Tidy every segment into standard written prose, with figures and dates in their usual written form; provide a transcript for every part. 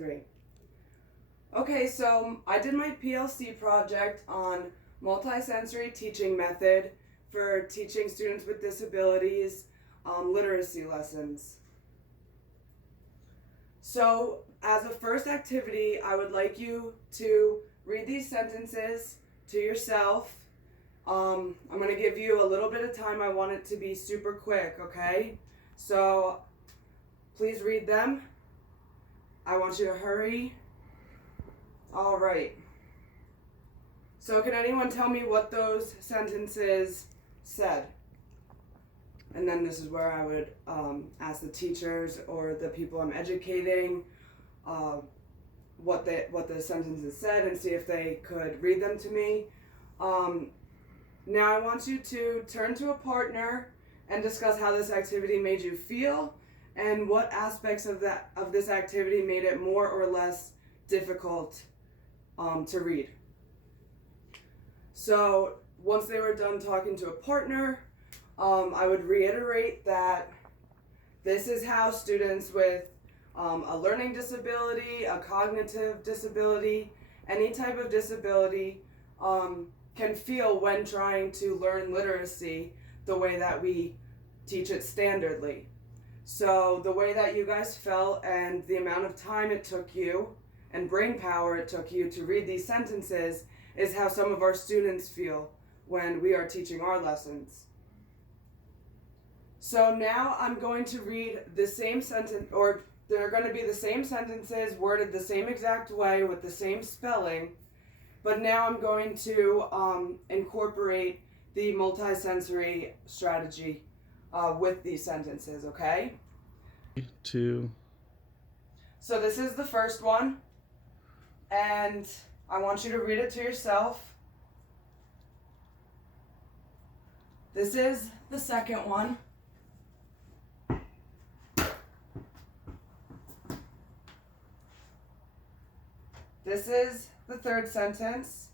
3. Okay, so I did my PLC project on multisensory teaching method for teaching students with disabilities literacy lessons. So as a first activity, I would like you to read these sentences to yourself. I'm going to give you a little bit of time. I want it to be super quick, okay? So please read them. I want you to hurry. All right. So can anyone tell me what those sentences said? And then this is where I would ask the teachers or the people I'm educating what the sentences said and see if they could read them to me. Now I want you to turn to a partner and discuss how this activity made you feel and what aspects of this activity made it more or less difficult to read. So once they were done talking to a partner, I would reiterate that this is how students with a learning disability, a cognitive disability, any type of disability can feel when trying to learn literacy the way that we teach it standardly. So the way that you guys felt and the amount of time it took you and brain power it took you to read these sentences is how some of our students feel when we are teaching our lessons. So now I'm going to read the same sentence, or they're going to be the same sentences worded the same exact way with the same spelling, but now I'm going to incorporate the multisensory strategy with these sentences, okay? 2. So this is the first one, and I want you to read it to yourself. This is the second one. This is the third sentence.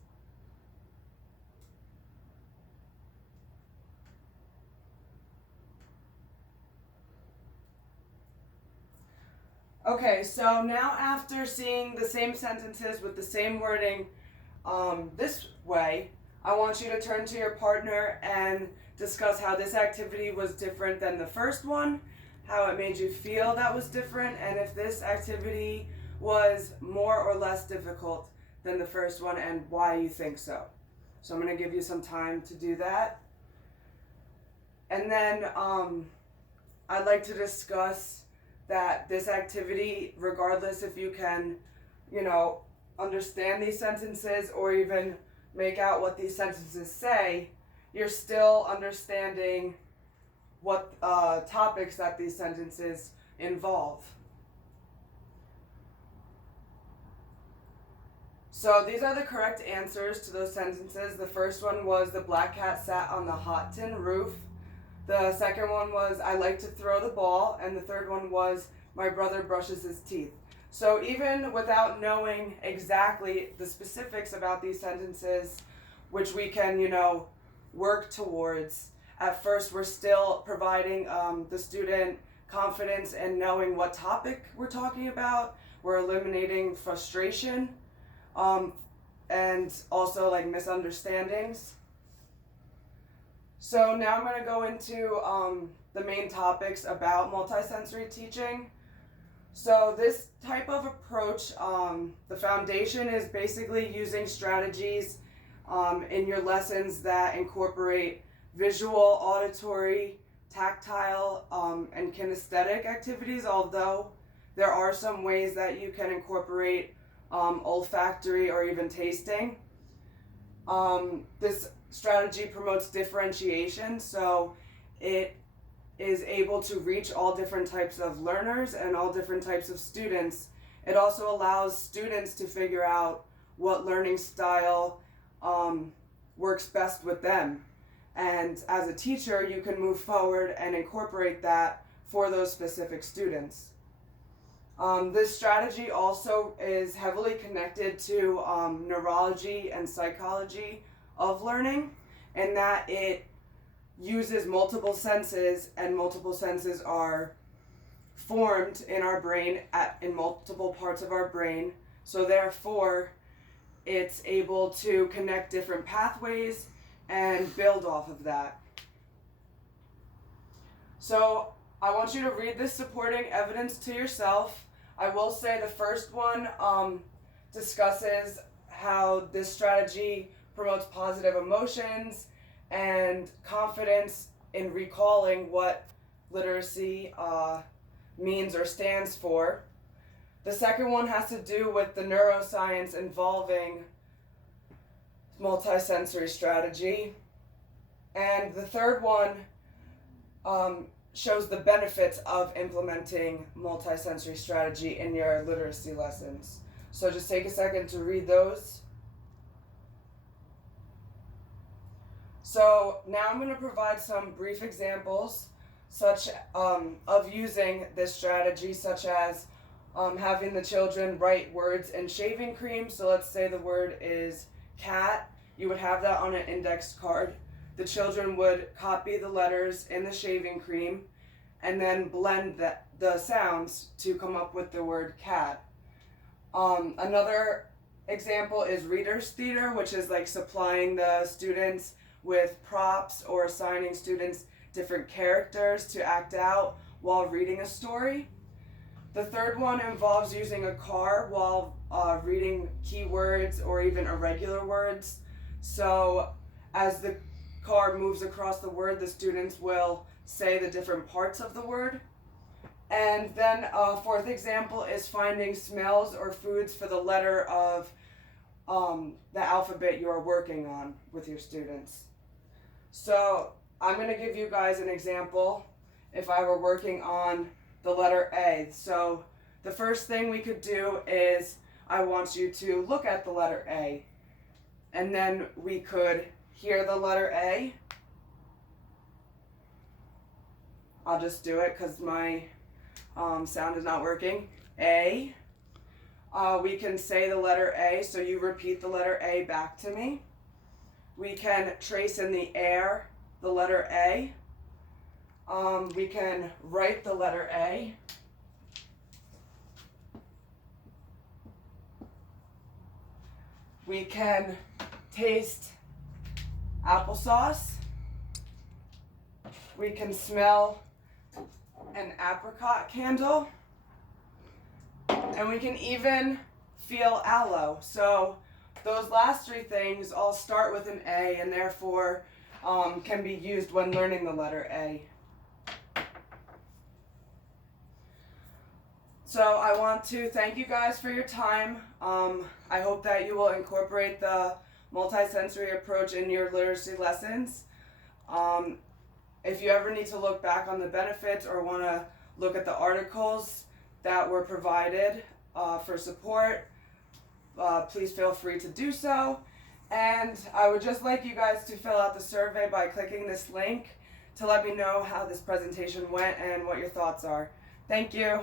Okay, so now after seeing the same sentences with the same wording this way, I want you to turn to your partner and discuss how this activity was different than the first one, how it made you feel that was different, and if this activity was more or less difficult than the first one and why you think so. So I'm going to give you some time to do that. And then I'd like to discuss that this activity, regardless if you can, understand these sentences or even make out what these sentences say, you're still understanding what topics that these sentences involve. So these are the correct answers to those sentences. The first one was the black cat sat on the hot tin roof. The second one was I like to throw the ball. And the third one was my brother brushes his teeth. So even without knowing exactly the specifics about these sentences, which we can, work towards, at first we're still providing the student confidence in knowing what topic we're talking about. We're eliminating frustration. And also like misunderstandings. So now I'm going to go into the main topics about multisensory teaching. So this type of approach, the foundation is basically using strategies in your lessons that incorporate visual, auditory, tactile, and kinesthetic activities, although there are some ways that you can incorporate olfactory or even tasting. This strategy promotes differentiation, so it is able to reach all different types of learners and all different types of students. It also allows students to figure out what learning style works best with them. And as a teacher, you can move forward and incorporate that for those specific students. This strategy also is heavily connected to neurology and psychology of learning, in that it uses multiple senses, and multiple senses are formed in our brain in multiple parts of our brain. So therefore, it's able to connect different pathways and build off of that. So I want you to read this supporting evidence to yourself. I will say the first one discusses how this strategy promotes positive emotions and confidence in recalling what literacy means or stands for. The second one has to do with the neuroscience involving multisensory strategy. And the third one shows the benefits of implementing multisensory strategy in your literacy lessons. So just take a second to read those. So now I'm going to provide some brief examples such of using this strategy, such as having the children write words in shaving cream. So let's say the word is cat. You would have that on an index card. The children would copy the letters in the shaving cream and then blend the sounds to come up with the word cat. Another example is reader's theater, which is like supplying the students with props or assigning students different characters to act out while reading a story. The third one involves using a car while reading keywords or even irregular words. So as the car moves across the word, the students will say the different parts of the word. And then a fourth example is finding smells or foods for the letter of the alphabet you are working on with your students. So I'm going to give you guys an example if I were working on the letter A. So the first thing we could do is I want you to look at the letter A, and then we could hear the letter A. I'll just do it because my sound is not working. A. We can say the letter A, so you repeat the letter A back to me. We can trace in the air the letter A. We can write the letter A. We can taste applesauce. We can smell an apricot candle. And we can even feel aloe. So those last three things all start with an A and therefore can be used when learning the letter A. So I want to thank you guys for your time. I hope that you will incorporate the multisensory approach in your literacy lessons. If you ever need to look back on the benefits or want to look at the articles that were provided for support, please feel free to do so. And I would just like you guys to fill out the survey by clicking this link to let me know how this presentation went and what your thoughts are. Thank you.